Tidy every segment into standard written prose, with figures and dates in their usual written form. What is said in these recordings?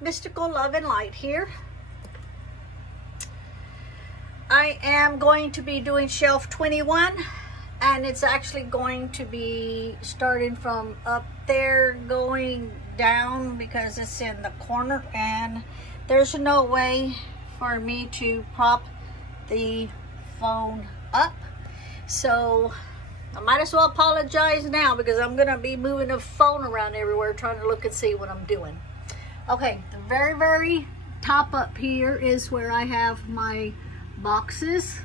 Mystical Love and Light here. I am going to be doing shelf 21, and it's actually going to be starting from up there going down because it's in the corner, and there's no way for me to prop the phone up. So I might as well apologize now because I'm gonna be moving the phone around everywhere trying to look and see what I'm doing. Okay, the very top up here is where I have my boxes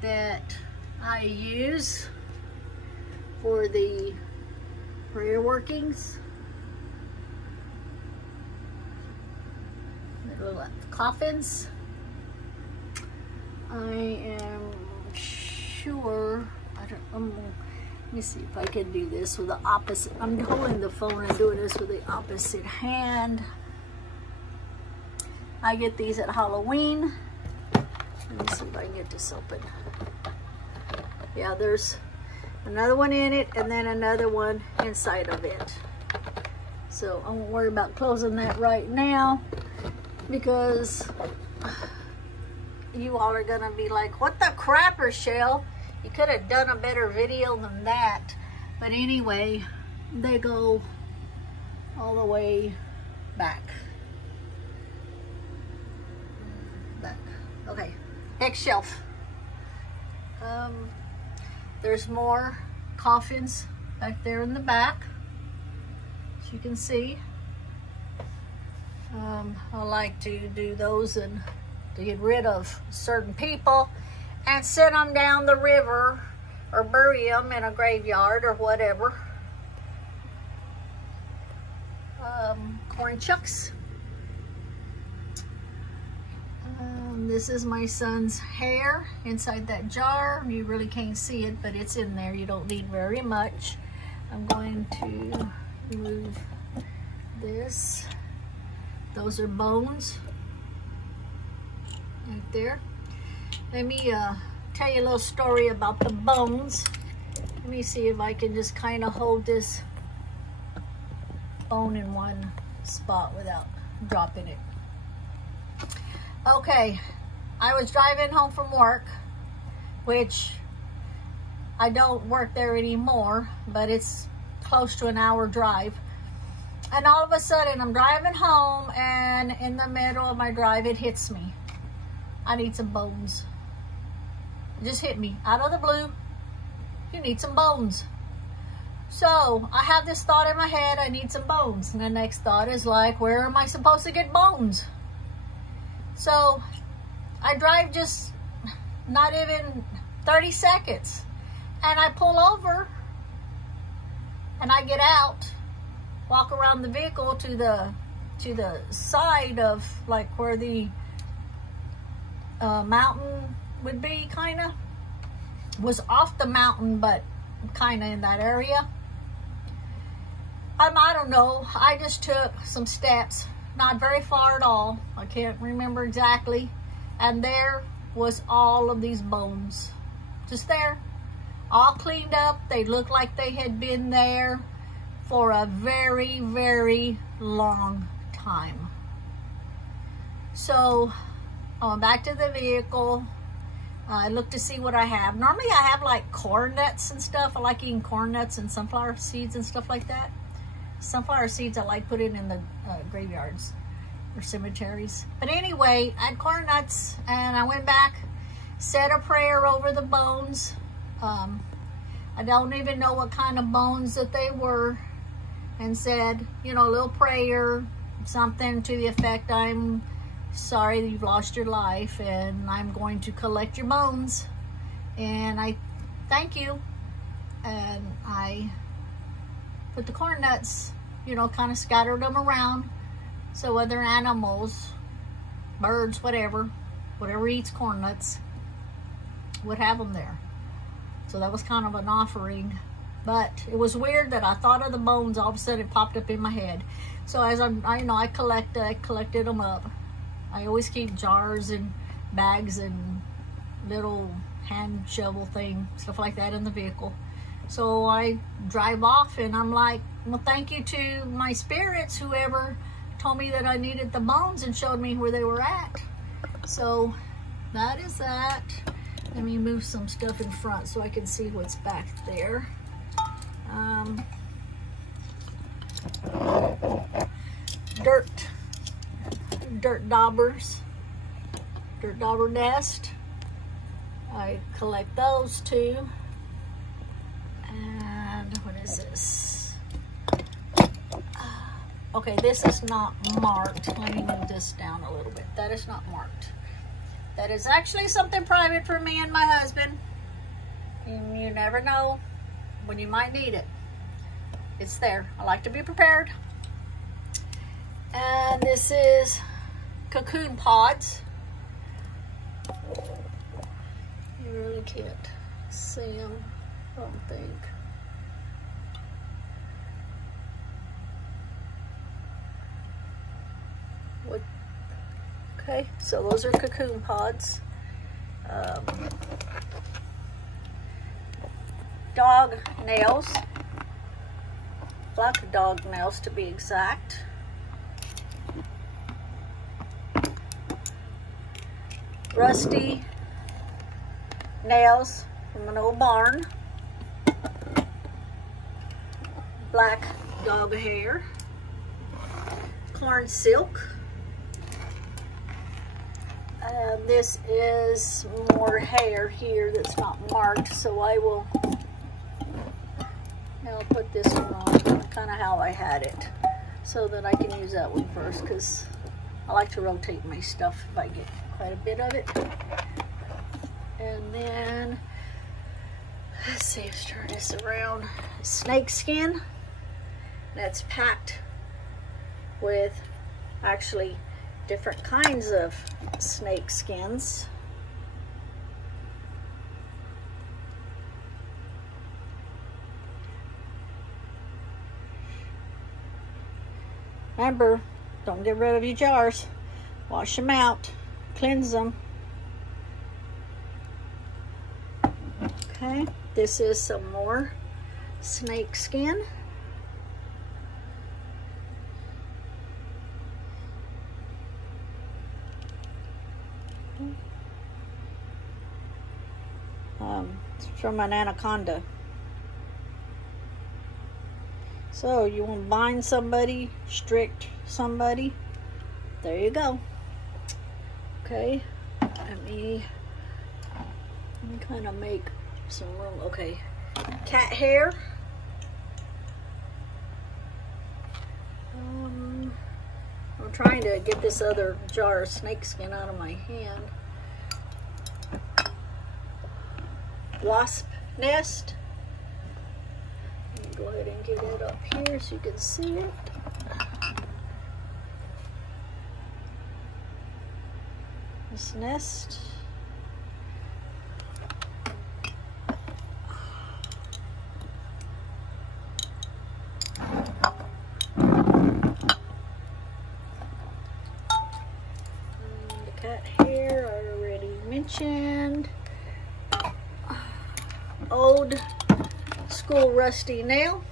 that I use for the prayer workings. The little coffins. I am sure, let me see if I can do this with the opposite. I'm holding the phone and doing this with the opposite hand. I get these at Halloween. Let me see if I can get this open. Yeah, there's another one in it and then another one inside of it. So I won't worry about closing that right now because you all are gonna be like, what the crap, Racheale? You could have done a better video than that. But anyway, they go all the way back. Okay, next shelf. There's more coffins back there in the back, as you can see. I like to do those and to get rid of certain people and send them down the river or bury them in a graveyard or whatever. Corn chucks. This is my son's hair inside that jar. You really can't see it, but it's in there. You don't need very much. I'm going to remove this. Those are bones right there. Let me tell you a little story about the bones. Let me see if I can just kind of hold this bone in one spot without dropping it. Okay, I was driving home from work, which I don't work there anymore, but it's close to an hour drive. And all of a sudden, I'm driving home, and in the middle of my drive, it hits me. I need some bones. It just hit me out of the blue. You need some bones. So I have this thought in my head, I need some bones. And the next thought is like, where am I supposed to get bones? So I drive just not even 30 seconds. And I pull over and I get out, walk around the vehicle to the side of like where the mountain would be, kind of. Was off the mountain, but kind of in that area. I don't know, I just took some steps, not very far at all. I can't remember exactly. And there was all of these bones, just there, all cleaned up. They looked like they had been there for a very long time. So I went back to the vehicle. I looked to see what I have. Normally I have like corn nuts and stuff. I like eating corn nuts and sunflower seeds and stuff like that. Sunflower seeds I like putting in the graveyards or cemeteries. But anyway, I had corn nuts and I went back, said a prayer over the bones. I don't even know what kind of bones that they were, and said, you know, a little prayer, something to the effect, I'm sorry that you've lost your life and I'm going to collect your bones and I thank you. And I put the corn nuts, you know, kind of scattered them around so other animals, birds, whatever eats corn nuts would have them there. So that was kind of an offering. But it was weird that I thought of the bones, all of a sudden it popped up in my head. So as I collected them up. I always keep jars and bags and little hand shovel thing, stuff like that in the vehicle. So I drive off and I'm like, well, thank you to my spirits, whoever told me that I needed the bones and showed me where they were at. So that is that. Let me move some stuff in front so I can see what's back there. Dirt daubers, dirt dauber nest. I collect those too. And what is this? Okay, this is not marked. Let me move this down a little bit. That is not marked. That is actually something private for me and my husband. You never know when you might need it. It's there. I like to be prepared. And this is cocoon pods. You really can't see them, I don't think. What? Okay, so those are cocoon pods. Dog nails, black dog nails to be exact. Rusty nails from an old barn. Black dog hair. Corn silk. This is more hair here that's not marked, so I will now put this one on kind of how I had it so that I can use that one first, because I like to rotate my stuff if I get quite a bit of it. And then let's see, let's turn this around. Snake skin that's packed with actually different kinds of snake skins. Remember, don't get rid of your jars. Wash them out, cleanse them. Okay, this is some more snake skin. It's from an anaconda. So you want to bind somebody, strict somebody, there you go. Okay, let me kind of make some room. Okay, cat hair. I'm trying to get this other jar of snake skin out of my hand. Wasp nest. Let me go ahead and get it up here so you can see it. This nest. And the cat hair I already mentioned. Old school rusty nail.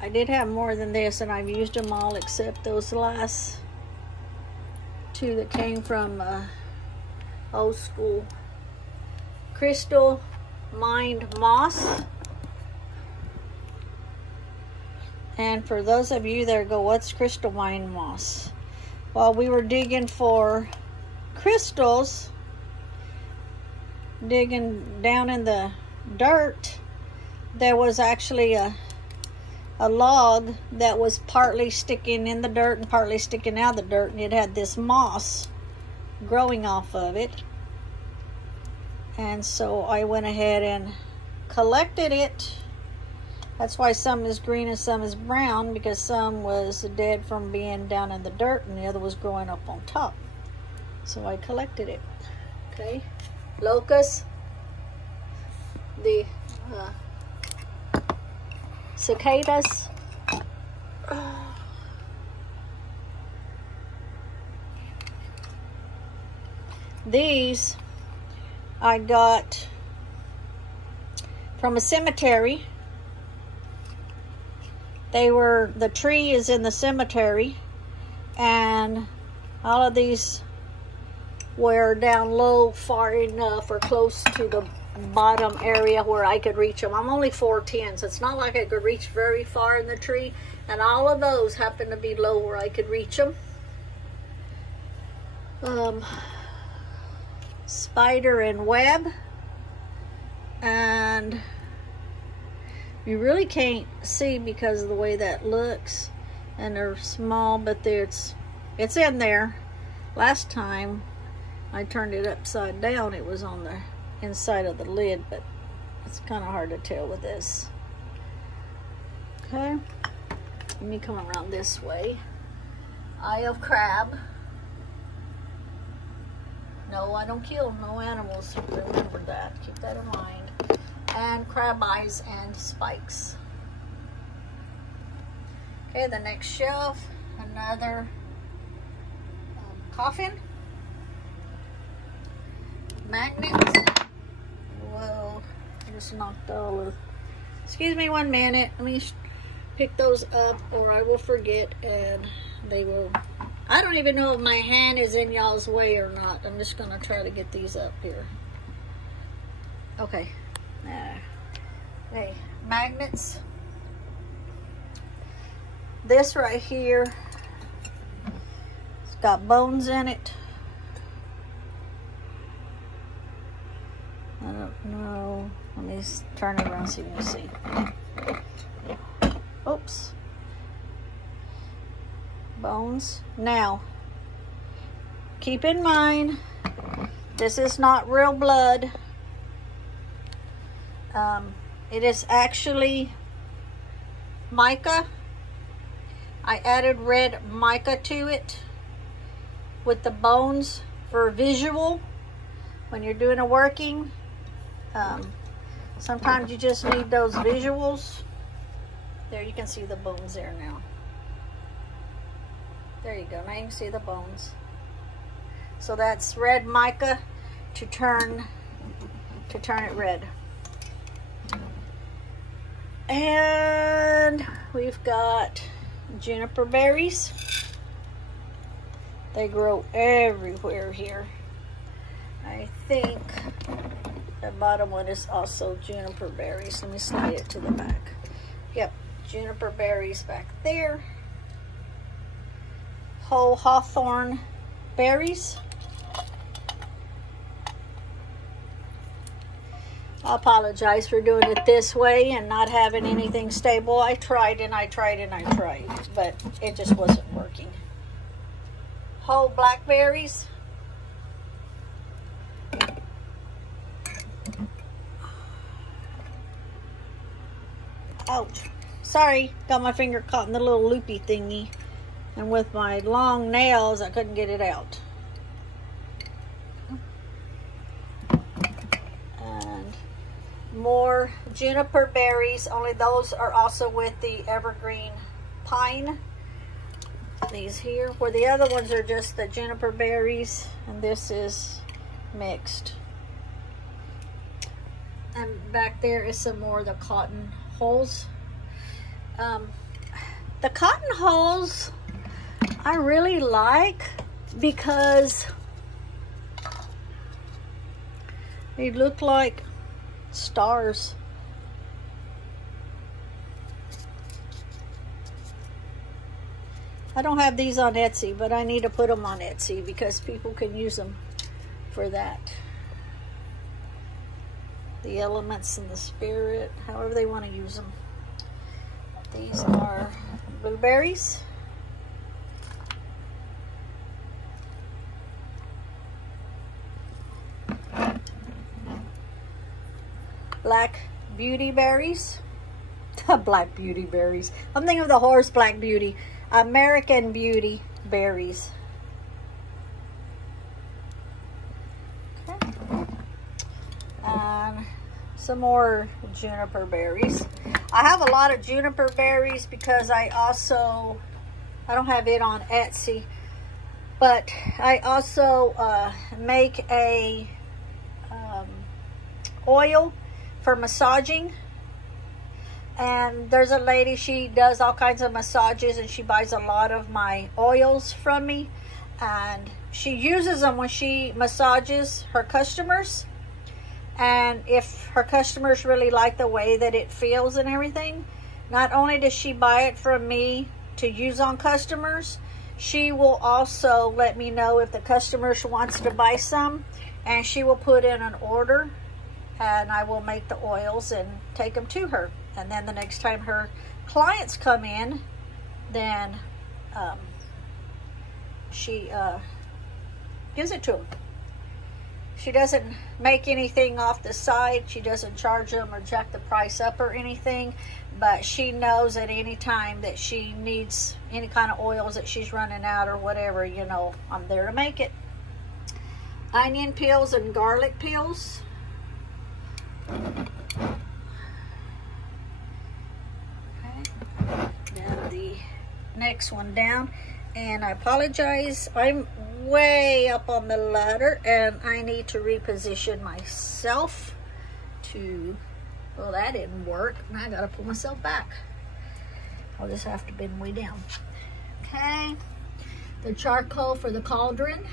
I did have more than this, and I've used them all except those last two that came from old school. Crystal mined moss. And for those of you that go, what's crystal mined moss? Well, we were digging for crystals, digging down in the dirt. There was actually a log that was partly sticking in the dirt and partly sticking out of the dirt, and it had this moss growing off of it. And so I went ahead and collected it. That's why some is green and some is brown, because some was dead from being down in the dirt and the other was growing up on top. So I collected it. Okay, locust, the cicadas. These I got from a cemetery. the tree is in the cemetery, and all of these were down low far enough or close to the bottom area where I could reach them. I'm only 4'10", so it's not like I could reach very far in the tree, and all of those happen to be low where I could reach them. Spider and web, and you really can't see because of the way that looks, and they're small, but it's in there. Last time I turned it upside down, it was on the inside of the lid, but it's kind of hard to tell with this. Okay, let me come around this way. Eye of crab. No, I don't kill no animals. Remember that. Keep that in mind. And crab eyes and spikes. Okay, the next shelf, another coffin. Magnets. Whoa, I just knocked all of. Excuse me 1 minute. Let me pick those up or I will forget and they will. I don't even know if my hand is in y'all's way or not. I'm just going to try to get these up here. Okay. Hey, magnets. This right here, it's got bones in it. I don't know. Let me turn it around so you can see. Oops. Bones. Now, keep in mind, this is not real blood. It is actually mica. I added red mica to it with the bones for visual when you're doing a working. Sometimes you just need those visuals. There, you can see the bones there now. There you go. Now you can see the bones. So that's red mica to turn it red. And we've got juniper berries. They grow everywhere here. I think the bottom one is also juniper berries. Let me slide it to the back. Yep, juniper berries back there. Whole hawthorn berries. I apologize for doing it this way and not having anything stable. I tried and I tried and I tried, but it just wasn't working. Whole blackberries. Ouch. Sorry, got my finger caught in the little loopy thingy. And with my long nails, I couldn't get it out. And more juniper berries, only those are also with the evergreen pine. These here, where the other ones are just the juniper berries, and this is mixed. And back there is some more of the cotton hulls. The cotton hulls I really like because they look like stars. I don't have these on Etsy, but I need to put them on Etsy because people can use them for that. The elements and the spirit, however they want to use them. These are blueberries. Black beauty berries. Black beauty berries. I'm thinking of the horse Black Beauty. American Beauty berries. Okay. And some more juniper berries. I have a lot of juniper berries because I don't have it on Etsy, but I also make a oil for massaging. And there's a lady, she does all kinds of massages, and she buys a lot of my oils from me, and she uses them when she massages her customers. And if her customers really like the way that it feels and everything, not only does she buy it from me to use on customers, she will also let me know if the customer wants to buy some, and she will put in an order, and I will make the oils and take them to her. And then the next time her clients come in, then she gives it to them. She doesn't make anything off the side. She doesn't charge them or jack the price up or anything. But she knows at any time that she needs any kind of oils that she's running out or whatever, you know, I'm there to make it. Onion peels and garlic peels. Then the next one down, and I apologize, I'm way up on the ladder and I need to reposition myself to, well, that didn't work, and I gotta pull myself back. I'll just have to bend way down. Okay, the charcoal for the cauldron.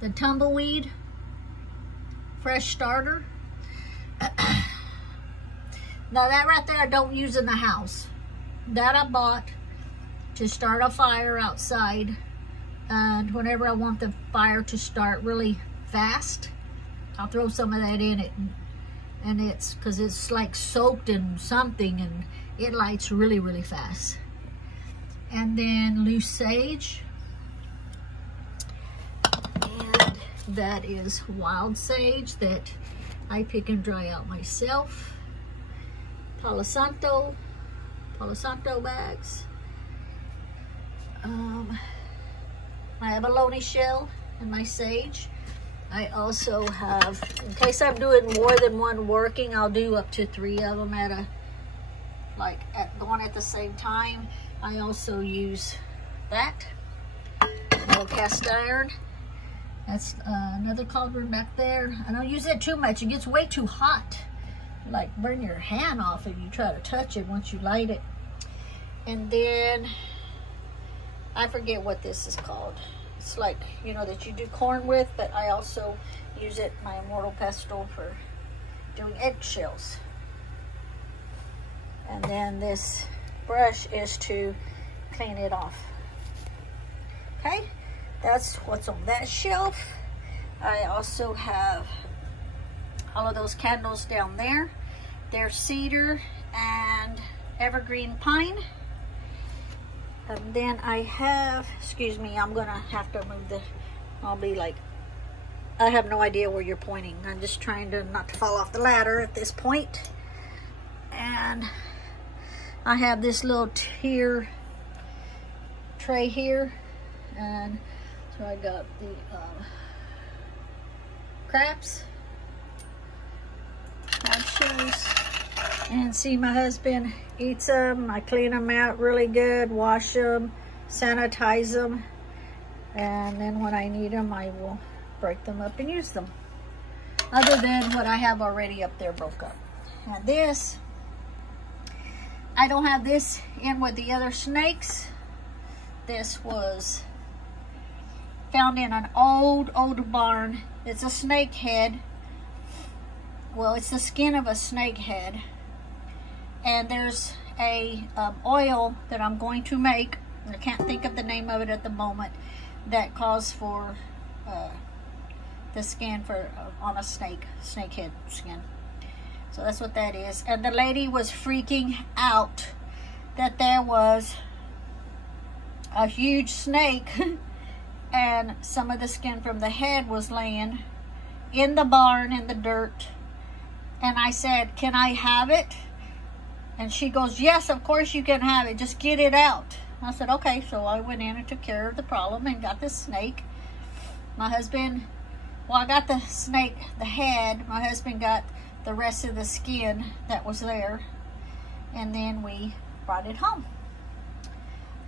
The tumbleweed fresh starter. Now that right there I don't use in the house. That I bought to start a fire outside, and whenever I want the fire to start really fast, I'll throw some of that in it, and it's because it's like soaked in something and it lights really, really fast. And then loose sage, and that is wild sage that I pick and dry out myself. Palo Santo bags. My abalone shell and my sage. I also have, in case I'm doing more than one working, I'll do up to 3 of them at a, going at the same time. I also use that little cast iron. That's another cauldron back there. I don't use it too much. It gets way too hot. Like burn your hand off if you try to touch it once you light it. And then I forget what this is called. It's like, you know, that you do corn with, but I also use it, my immortal pestle, for doing eggshells. And then this brush is to clean it off. Okay, that's what's on that shelf. I also have all of those candles down there. They're cedar and evergreen pine. And then I have, excuse me, I'm gonna have to move the, I'll be like, I have no idea where you're pointing. I'm just trying to not to fall off the ladder at this point. And I have this little tray here. And so I got the crab shells. And see, my husband eats them. I clean them out really good, wash them, sanitize them, and then when I need them, I will break them up and use them. Other than what I have already up there broke up. And this, I don't have this in with the other snakes. This was found in an old barn. It's a snake head. Well, it's the skin of a snake head. And there's a oil that I'm going to make. I can't think of the name of it at the moment. That calls for the skin for on a snake head skin. So that's what that is. And the lady was freaking out that there was a huge snake and some of the skin from the head was laying in the barn in the dirt. And I said, "Can I have it?" And she goes, "Yes, of course you can have it. Just get it out." I said, "Okay." So I went in and took care of the problem and got the snake. My husband, well, I got the snake, the head. My husband got the rest of the skin that was there. And then we brought it home.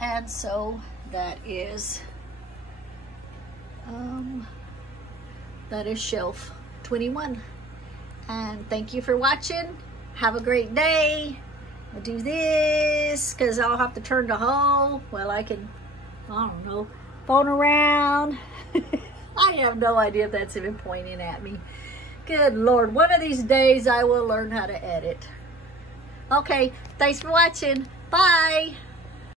And so that is shelf 21. thank you for watching. Have a great day. I'll do this because I'll have to turn the hoe. Well, I can, I don't know, phone around. I have no idea if that's even pointing at me. Good Lord, one of these days I will learn how to edit. Okay, thanks for watching. Bye.